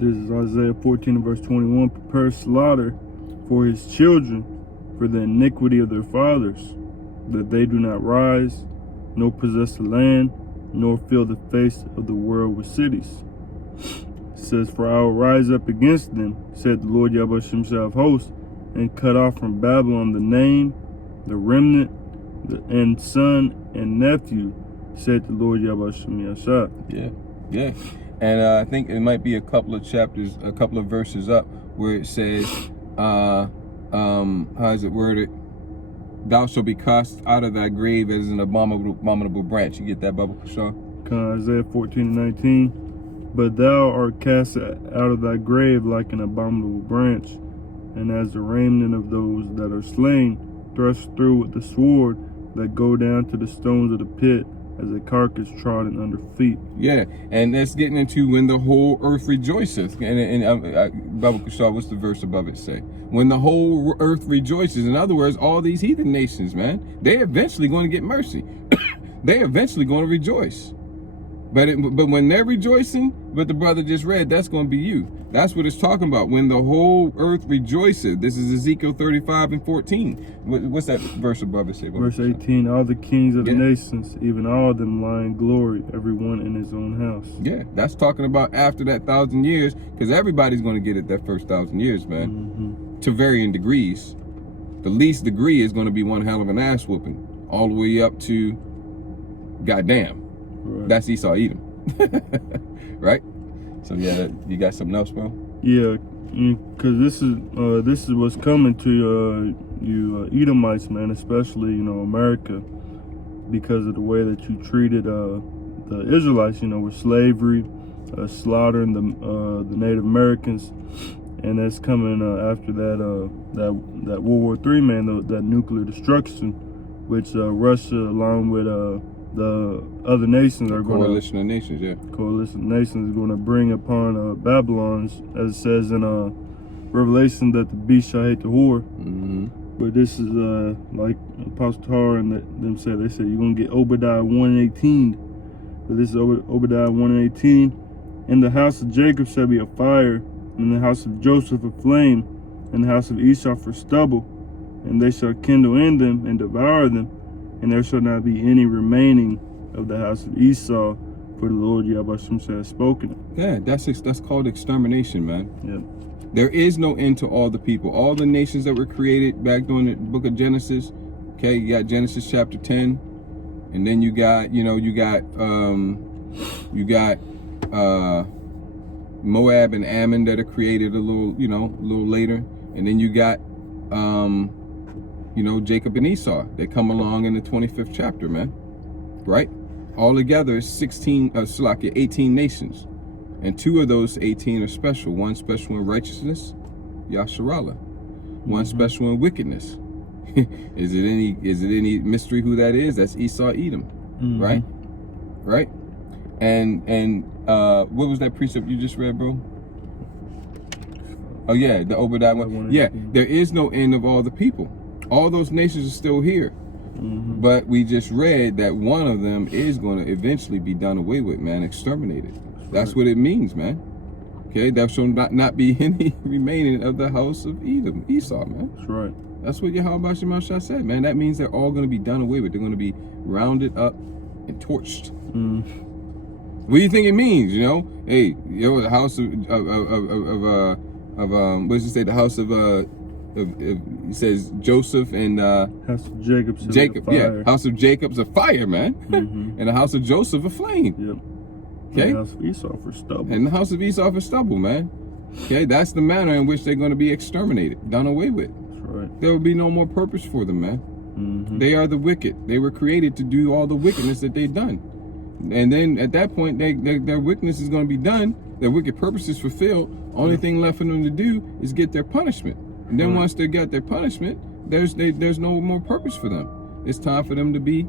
This is Isaiah 14 and verse 21. Prepare slaughter for his children, for the iniquity of their fathers, that they do not rise, nor possess the land, nor fill the face of the world with cities. It says, for I will rise up against them, said the Lord Yahweh of hosts, and cut off from Babylon the name, the remnant, and son and nephew, said the Lord Yahweh Yashah. Yeah. And I think it might be a couple of chapters, a couple of verses up, where it says, how is it worded? Thou shalt be cast out of thy grave as an abominable branch. You get that, Bubba Shaw? Isaiah 14 and 19. But thou art cast out of thy grave like an abominable branch, and as the remnant of those that are slain, thrust through with the sword, that go down to the stones of the pit, as a carcass trodden under feet. Yeah, and that's getting into when the whole earth rejoiceth. And Baba Kushal, what's the verse above it say? When the whole earth rejoices. In other words, all these heathen nations, man, they're eventually going to get mercy. They're eventually going to rejoice. But when they're rejoicing, what the brother just read, that's going to be you. That's what it's talking about. When the whole earth rejoiceth. This is Ezekiel 35 and 14. What's that verse above it say? Verse 18, all the kings of the nations, even all of them lie in glory, everyone in his own house. Yeah, that's talking about after that 1,000 years, because everybody's going to get it that first 1,000 years, man. To varying degrees. The least degree is going to be one hell of an ass whooping. All the way up to goddamn. Right. That's Esau Edom. Right? So yeah, you got something else, bro? Yeah, because this is what's coming to you Edomites, man, especially America, because of the way that you treated the Israelites, with slavery, slaughtering the Native Americans, and that's coming after that World War III, man, that nuclear destruction, which Russia, along with the other nations are going to... Coalition of Nations, yeah. Coalition of Nations is going to bring upon Babylon, as it says in Revelation, that the beast shall hate the whore. But this is like Apostle Tar and them said, they said you're going to get Obadiah 1 and 18. But this is Obadiah 1 and 18. In the house of Jacob shall be a fire, and in the house of Joseph a flame, and the house of Esau for stubble, and they shall kindle in them and devour them. And there shall not be any remaining of the house of Esau, for the Lord Yahweh has spoken it. Yeah, that's called extermination, man. Yeah. There is no end to all the people. All the nations that were created back during the book of Genesis. Okay, you got Genesis chapter 10. And then you got, Moab and Ammon that are created a little later. And then you got Jacob and Esau. They come along in the 25th chapter, man. Right? All together is 18 nations. And 2 of those 18 are special. One special in righteousness, Yasharallah. One special in wickedness. Is it any mystery who that is? That's Esau Edom. Right? Right? And what was that precept you just read, bro? Oh yeah, the Obadiah one. Yeah, there is no end of all the people. All those nations are still here. But we just read that one of them is going to eventually be done away with, man, exterminated. That's what it means, man. Okay, there shall not be any remaining of the house of Edom, Esau, man. That's right. That's what Yahweh Shemashah said, man. That means they're all going to be done away with. They're going to be rounded up and torched. What do you think it means, Hey, the house of what does it say? The house of it says Joseph and house of Jacob, yeah, house of Jacob's a fire, man. And the house of Joseph a flame. Yep. Okay. And the house of Esau for stubble. And the house of Esau for stubble, man. Okay, that's the manner in which they're going to be exterminated, done away with. That's right. There will be no more purpose for them, man. They are the wicked. They were created to do all the wickedness that they've done. And then at that point, their wickedness is going to be done. Their wicked purpose is fulfilled. Only thing left for them to do is get their punishment. And then once they got their punishment, there's no more purpose for them. It's time for them to be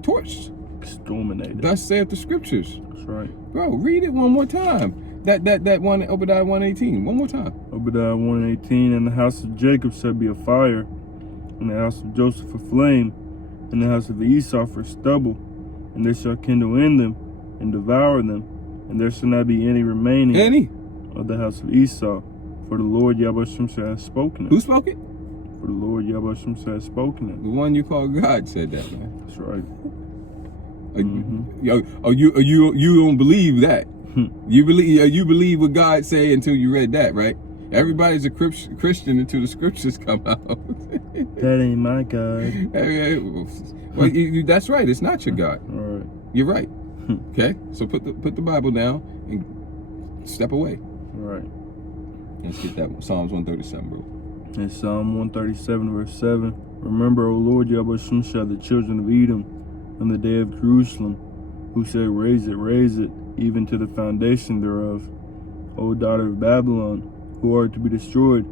torched. Exterminated. Thus saith the scriptures. That's right. Bro, read it one more time. That one, Obadiah 1:18. One more time. Obadiah 1:18, and the house of Jacob shall be a fire, and the house of Joseph a flame, and the house of Esau for stubble, and they shall kindle in them and devour them, and there shall not be any remaining. of the house of Esau, for the Lord Yahweh Shemshah has spoken it. Who spoke it? For the Lord Yahweh Shemshah has spoken it. The one you call God said that, man. That's right. You don't believe that. You believe what God say until you read that, right? Everybody's a Christian until the scriptures come out. That ain't my God. Well, that's right. It's not your God. All right. You're right. Okay, so put the Bible down and step away. All right. Let's get that one. Psalms 137, bro. In Psalm 137, verse 7, remember, O Lord Yahweh Shemshah, the children of Edom, on the day of Jerusalem, who said, raise it, even to the foundation thereof. O daughter of Babylon, who are to be destroyed,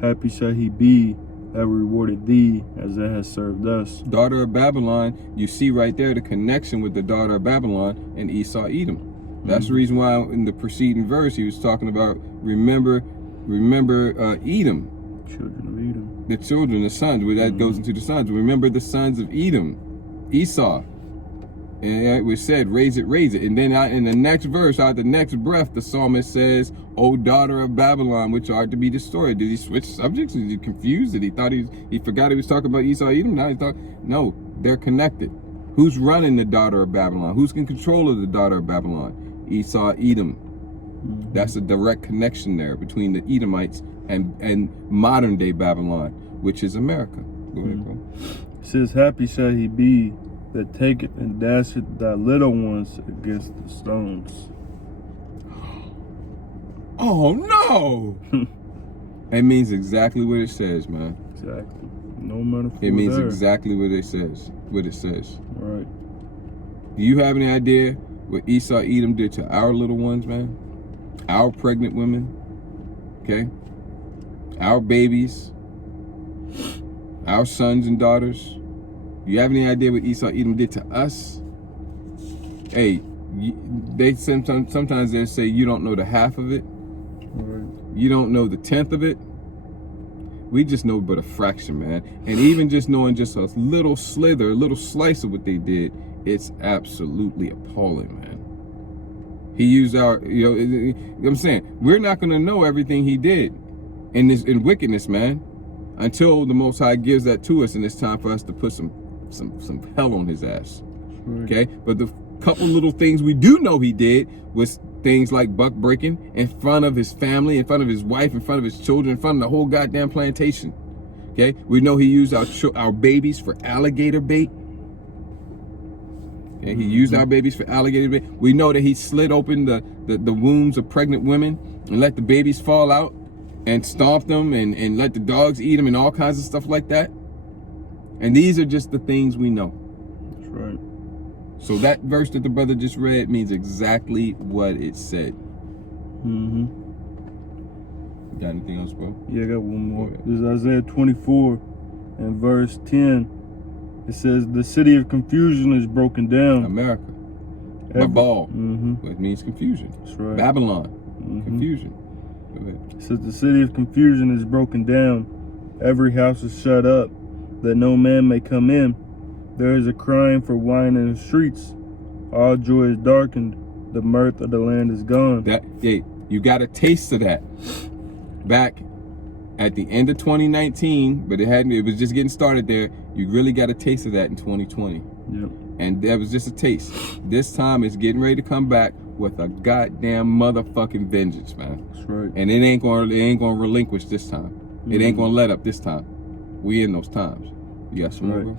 happy shall he be that rewarded thee as it has served us. Daughter of Babylon, you see right there the connection with the daughter of Babylon and Esau, Edom. That's the reason why in the preceding verse he was talking about remember Edom. Children of Edom. The children, the sons, where that goes into the sons. Remember the sons of Edom, Esau. And it was said, raise it. And then in the next verse, out the next breath, the psalmist says, O daughter of Babylon, which are to be destroyed. Did he switch subjects? Is he confused? Did he thought he forgot he was talking about Esau, Edom? Now he thought, no, they're connected. Who's running the daughter of Babylon? Who's in control of the daughter of Babylon? Esau, Edom. That's a direct connection there between the Edomites and modern day Babylon, which is America. Go ahead, bro. It says, happy shall he be that taketh and dasheth thy little ones against the stones. Oh no! It means exactly what it says, man. Exactly. No metaphor. It means there. exactly what it says. All right. Do you have any idea what Esau, Edom did to our little ones, man? Our pregnant women, okay? Our babies, our sons and daughters. You have any idea what Esau, Edom did to us? Hey, they sometimes they say you don't know the half of it. Right. You don't know the 10th of it. We just know but a fraction, man. And even just knowing just a little slither, a little slice of what they did, it's absolutely appalling, man. He used our, I'm saying, we're not going to know everything he did in wickedness, man, until the Most High gives that to us, and it's time for us to put some hell on his ass. Right. Okay? But the couple little things we do know he did was things like buck breaking in front of his family, in front of his wife, in front of his children, in front of the whole goddamn plantation. Okay? We know he used our babies for alligator bait. Okay? He used our babies for alligator bait. We know that he slit open the wombs of pregnant women and let the babies fall out and stomp them and let the dogs eat them and all kinds of stuff like that. And these are just the things we know. That's right. So that verse that the brother just read means exactly what it said. Got anything else, bro? Yeah, I got one more. This is Isaiah 24 and verse 10. It says, the city of confusion is broken down. America. Babal. It means confusion. That's right. Babylon. Confusion. Go ahead. It says, the city of confusion is broken down. Every house is shut up, that no man may come in. There is a crying for wine in the streets. All joy is darkened. The mirth of the land is gone. You got a taste of that back at the end of 2019, but it was just getting started there. You really got a taste of that in 2020. Yep. And that was just a taste. This time it's getting ready to come back with a goddamn motherfucking vengeance, man. That's right. And it ain't gonna relinquish this time. It ain't gonna let up this time. We in those times. You got some more, bro?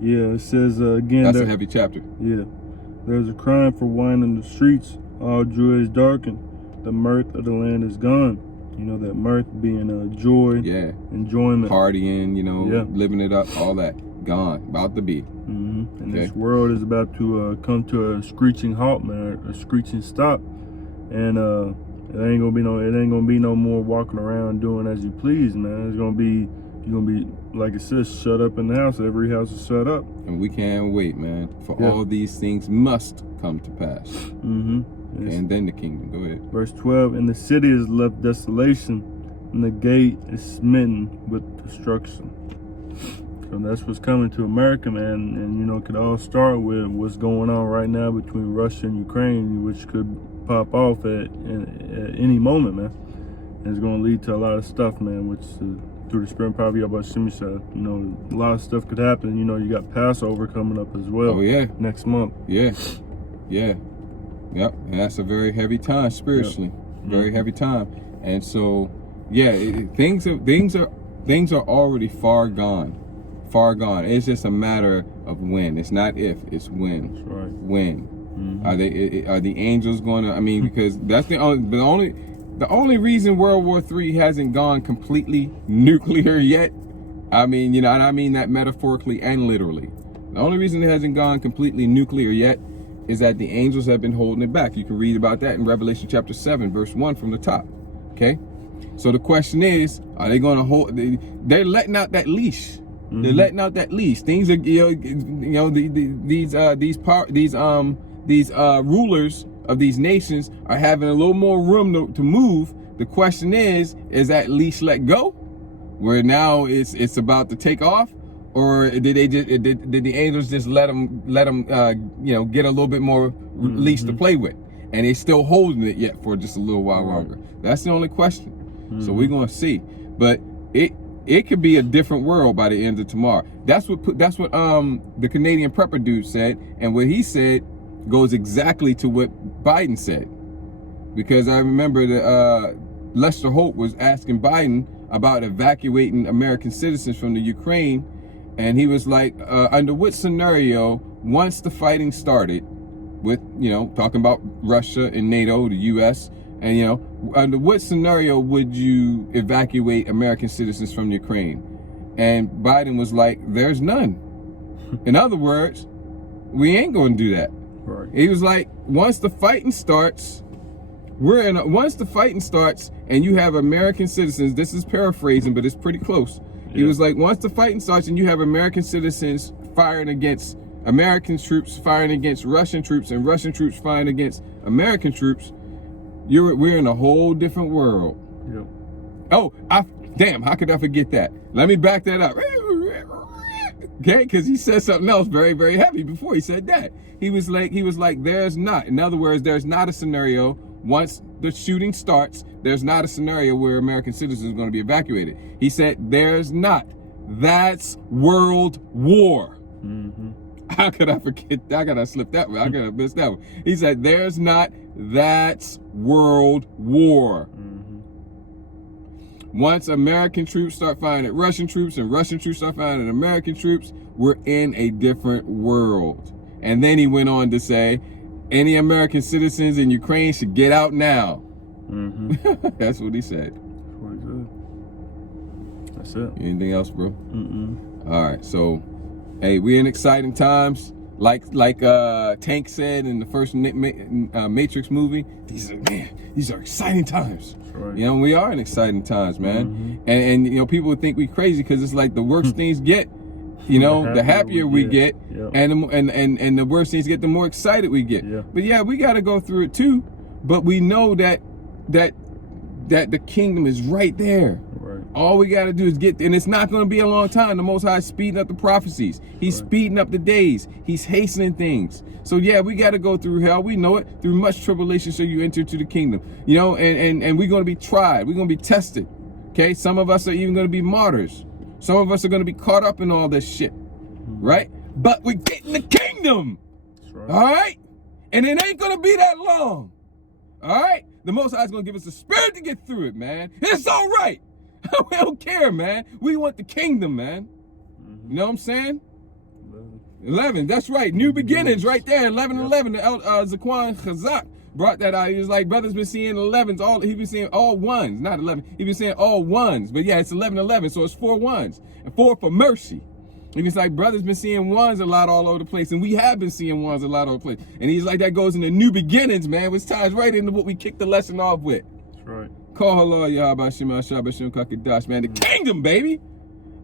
Yeah, it says again. That's a heavy chapter. Yeah. There's a crying for wine in the streets. All joy is darkened. The mirth of the land is gone. You know, that mirth being joy, enjoyment, partying, living it up, all that. Gone. About to be. And this world is about to come to a screeching halt, man, a screeching stop. And it ain't gonna be no more walking around doing as you please, man. You're gonna be, like it says, shut up in the house. Every house is shut up. And we can't wait, man, for all these things must come to pass. And then the kingdom. Go ahead. Verse 12, and the city is left desolation, and the gate is smitten with destruction. So that's what's coming to America, man. And, you know, it could all start with what's going on right now between Russia and Ukraine, which could pop off at any moment, man. And it's going to lead to a lot of stuff, man, which through the spirit and power of Yahweh Hashem, you know, a lot of stuff could happen. You know, you got Passover coming up as well. Oh, yeah. Next month. Yeah. Yeah. Yep. And that's a very heavy time spiritually. Yep. Very heavy time. And so, yeah, things are already far gone. Far gone. It's just a matter of when. It's not if, it's when. That's right. When. Are the angels going to, I mean, because that's the only reason World War III hasn't gone completely nuclear yet. I mean, you know, and I mean that metaphorically and literally. The only reason it hasn't gone completely nuclear yet is that the angels have been holding it back. You can read about that in Revelation chapter 7, verse 1 from the top. Okay? So the question is, are they going to hold, they're letting out that leash. They're letting out that leash. Things are, these rulers of these nations are having a little more room to move. The question is that leash let go, where now it's about to take off, or did the angels just let them get a little bit more leash to play with, and they're still holding it yet for just a little while longer? That's the only question. So we're gonna see, but it could be a different world by the end of tomorrow. That's what the Canadian prepper dude said, and what he said goes exactly to what Biden said. Because I remember that Lester Holt was asking Biden about evacuating American citizens from the Ukraine, and he was like, under what scenario, once the fighting started, with, you know, talking about Russia and NATO, the US, and, you know, under what scenario would you evacuate American citizens from Ukraine? And Biden was like, there's none. In other words, we ain't going to do that. Right. He was like, once the fighting starts, once the fighting starts and you have American citizens, this is paraphrasing, but it's pretty close. Yeah. He was like, once the fighting starts and you have American citizens firing against American troops, firing against Russian troops, and Russian troops firing against American troops, we're in a whole different world. Yep. Oh, damn, how could I forget that? Let me back that up. Okay, because he said something else very, very heavy before he said that. He was like, there's not. In other words, there's not a scenario once the shooting starts, there's not a scenario where American citizens are going to be evacuated. He said, there's not. That's world war. How could I forget that? I gotta slip that one. I gotta miss that one. He said, there's not. That's world war. Once American troops start firing at Russian troops and Russian troops start firing at American troops, we're in a different world. And then he went on to say, any American citizens in Ukraine should get out now. That's what he said. That's it. Anything else, bro? All right, so, hey, we're in exciting times. Like Tank said in the first Matrix movie, these are exciting times. Right. You know, we are in exciting times, man. And you know, people would think we crazy because it's like the worse things get, you know, the happier we get, and the worse things get, the more excited we get. But yeah, we got to go through it too. But we know that the kingdom is right there. All we got to do is get, and it's not going to be a long time. The Most High is speeding up the prophecies. He's speeding up the days. He's hastening things. So yeah, we got to go through hell. We know it. Through much tribulation shall you enter to the kingdom. You know, and we're going to be tried. We're going to be tested. Okay? Some of us are even going to be martyrs. Some of us are going to be caught up in all this shit. Right? But we're getting the kingdom. All right? And it ain't going to be that long. All right? The Most High is going to give us the spirit to get through it, man. It's all right. We don't care, man. We want the kingdom, man. You know what I'm saying? 11. That's right. New beginnings right there. 11:11. Zaquan Chazak brought that out. He was like, brother's been seeing 11s. He been seeing all ones, not 11. He been seeing all ones. But yeah, it's 11:11. So it's 4 ones and 4 for mercy. He was like, brother's been seeing ones a lot all over the place, and we have been seeing ones a lot all over the place. And he's like, that goes into new beginnings, man, which ties right into what we kicked the lesson off with. That's right. Call Allah Yahweh Shema Shabashim Kakadash, man. The kingdom, baby.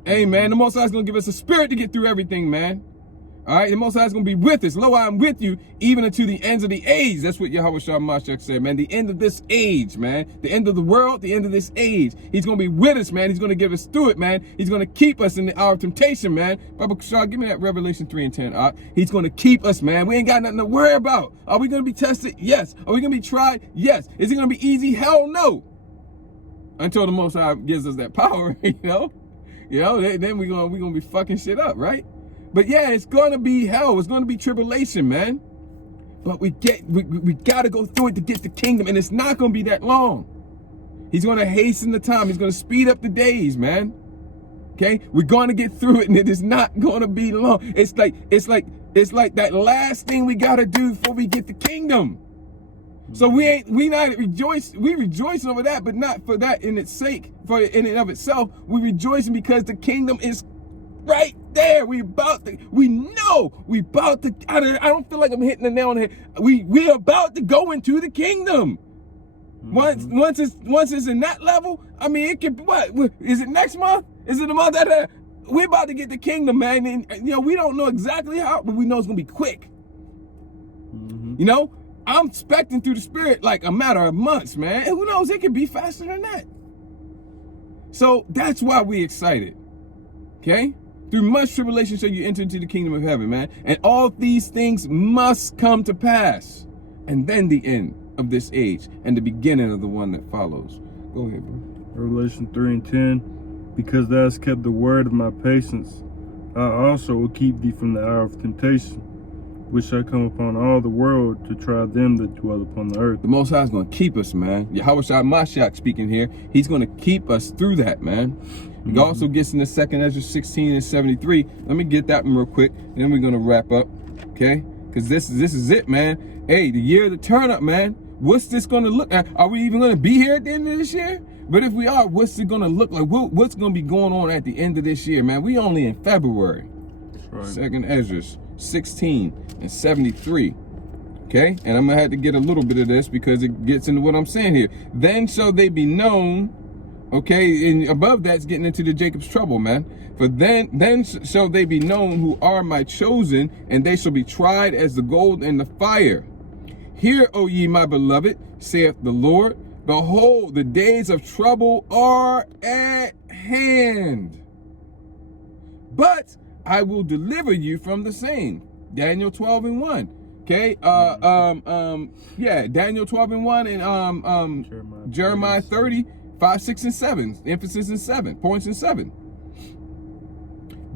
Hey, man, the Most High is going to give us a spirit to get through everything, man. All right, the Most High is going to be with us. Lo, I am with you even unto the ends of the age. That's what Yahweh Shah Mashiach said, man. The end of this age, man. The end of the world, the end of this age. He's going to be with us, man. He's going to get us through it, man. He's going to keep us in the hour of temptation, man. Baba Shah, give me that Revelation 3 and 10. He's going to keep us, man. We ain't got nothing to worry about. Are we going to be tested? Yes. Are we going to be tried? Yes. Is it going to be easy? Hell no. Until the Most High gives us that power, you know, then we're gonna be fucking shit up, right? But yeah, it's gonna be hell. It's gonna be tribulation, man. But we gotta go through it to get the kingdom, and it's not gonna be that long. He's gonna hasten the time. He's gonna speed up the days, man. Okay, we're gonna get through it, and it is not gonna be long. It's like that last thing we gotta do before we get the kingdom. So we rejoicing over that, but not for that in its sake, for in and of itself. We rejoicing because the kingdom is right there. I don't feel like I'm hitting the nail on the head. We're about to go into the kingdom. Once it's in that level, I mean, it could, what is it, next month? Is it the month that we're about to get the kingdom, man? And we don't know exactly how, but we know it's gonna be quick. I'm expecting through the spirit like a matter of months, man. And who knows, it could be faster than that. So that's why we're excited. Okay? Through much tribulation shall you enter into the kingdom of heaven, man. And all these things must come to pass. And then the end of this age and the beginning of the one that follows. Go ahead, bro. Revelation 3 and 10. Because thou hast kept the word of my patience, I also will keep thee from the hour of temptation, which shall come upon all the world to try them that dwell upon the earth. The Most High is going to keep us, man. Yahweh Shah Mashiach speaking here. He's going to keep us through that, man. It also gets in the 2nd Ezra 16 and 73. Let me get that one real quick, and then we're going to wrap up, okay? Because this is it, man. Hey, the year of the turn up, man. What's this going to look like? Are we even going to be here at the end of this year? But if we are, what's it going to look like? What's going to be going on at the end of this year, man? We only in February. That's right. 2nd Ezra 16 and 73. Okay, and I'm gonna have to get a little bit of this because it gets into what I'm saying here. Then shall they be known. Okay, and above that's getting into the Jacob's trouble, man. For then shall they be known who are my chosen, and they shall be tried as the gold in the fire. Hear, O ye my beloved, saith the Lord. Behold, the days of trouble are at hand. But I will deliver you from the same. Daniel 12 and 1. Okay, Daniel 12 and 1 and Jeremiah 30, 5, 6, and 7. Emphasis in 7, points in 7.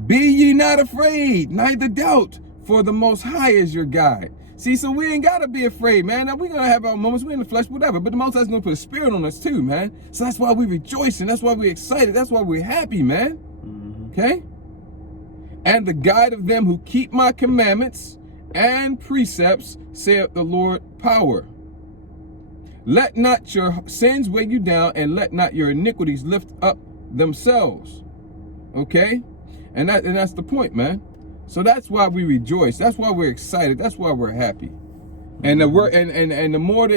Be ye not afraid, neither doubt, for the Most High is your guide. See, so we ain't gotta be afraid, man. Now we're gonna have our moments, we're in the flesh, whatever, but the Most High is gonna put a spirit on us too, man. So that's why we rejoicing, that's why we're excited, that's why we're happy, man. Okay? And the guide of them who keep my commandments and precepts, saith the Lord power. Let not your sins weigh you down, and let not your iniquities lift up themselves. Okay? And that's the point, man. So that's why we rejoice. That's why we're excited. That's why we're happy. And the more the more the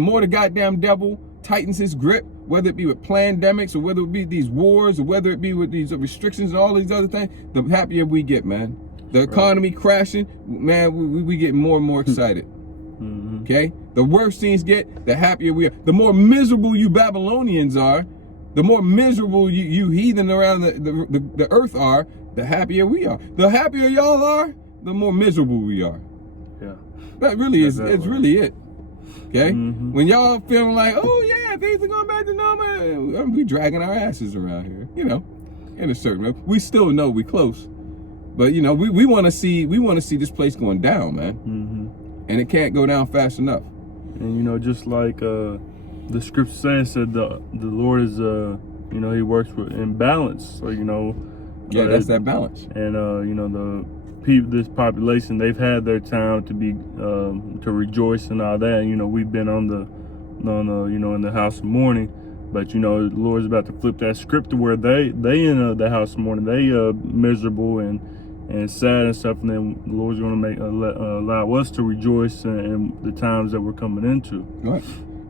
more the goddamn devil tightens his grip, whether it be with pandemics or whether it be these wars or whether it be with these restrictions and all these other things, the happier we get, man. The economy crashing, man, we get more and more excited. Okay? The worse things get, the happier we are. The more miserable you Babylonians are, the more miserable you heathen around the earth are, the happier we are. The happier y'all are, the more miserable we are. Yeah. That really is, it's really it. Okay? When y'all feeling like, oh yeah, things are going back to normal, we dragging our asses around here, in a certain way. We still know we close. But we want to see this place going down, man. And it can't go down fast enough. And just like the scripture said the Lord is he works in balance. So that's that balance. And this population, they've had their time to be to rejoice and all that. We've been on in the house of mourning, but the Lord's about to flip that script to where they in the house of mourning, they miserable and sad and stuff, and then the Lord's going to allow us to rejoice in the times that we're coming into. Right,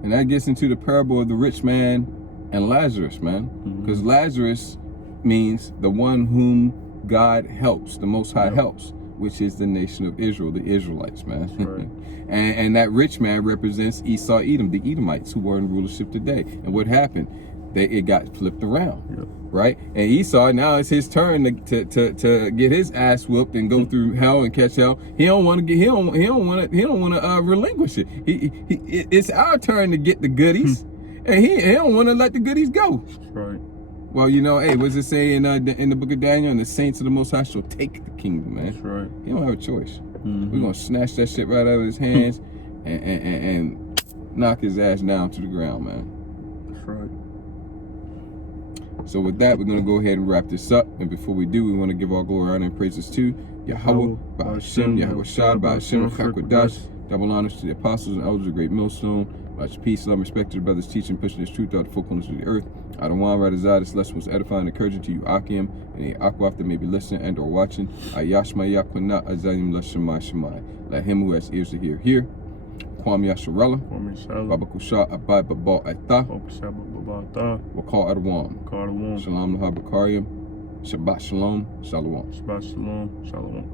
and that gets into the parable of the rich man and Lazarus, man, because Lazarus means the one whom God helps, the Most High Yep. helps, which is the nation of Israel, the Israelites, man. That's right. and that rich man represents Esau, Edom, the Edomites who were in rulership today. And what happened? It got flipped around, Yep. right? And Esau, now it's his turn to get his ass whooped and go through hell and catch hell. He don't want to get. He don't want to relinquish it. It's our turn to get the goodies, and he don't want to let the goodies go. That's right. Well, you know, hey, what does it say in the book of Daniel? And the saints of the Most High shall take the kingdom, man. That's right. He don't have a choice. Mm-hmm. We're gonna snatch that shit right out of his hands and knock his ass down to the ground, man. That's right. So with that, we're gonna go ahead and wrap this up. And before we do, we want to give all glory, honor, and praises to Yahweh, Ba'ashem, Yahweh Shah, Ba'ashem, Chakwadash. Double honors to the apostles and elders of the great millstone. Much peace, love, and respect to the brothers teaching, pushing this truth out the four corners of the earth. Adawan Radazad, this lesson was edifying and encouraging to you, Akim, and the Akwaf that may be listening and or watching. Ayashma Yakwana Azayim Lashamai Shemai. Let him who has ears to hear. Kwam Yasharella. Baba Kusha Abai Babal Aita. Wakal Adawan. Shalom Lahabakariam. Shabbat Shalom. Shalom. Shabbat Shalom. Shalom.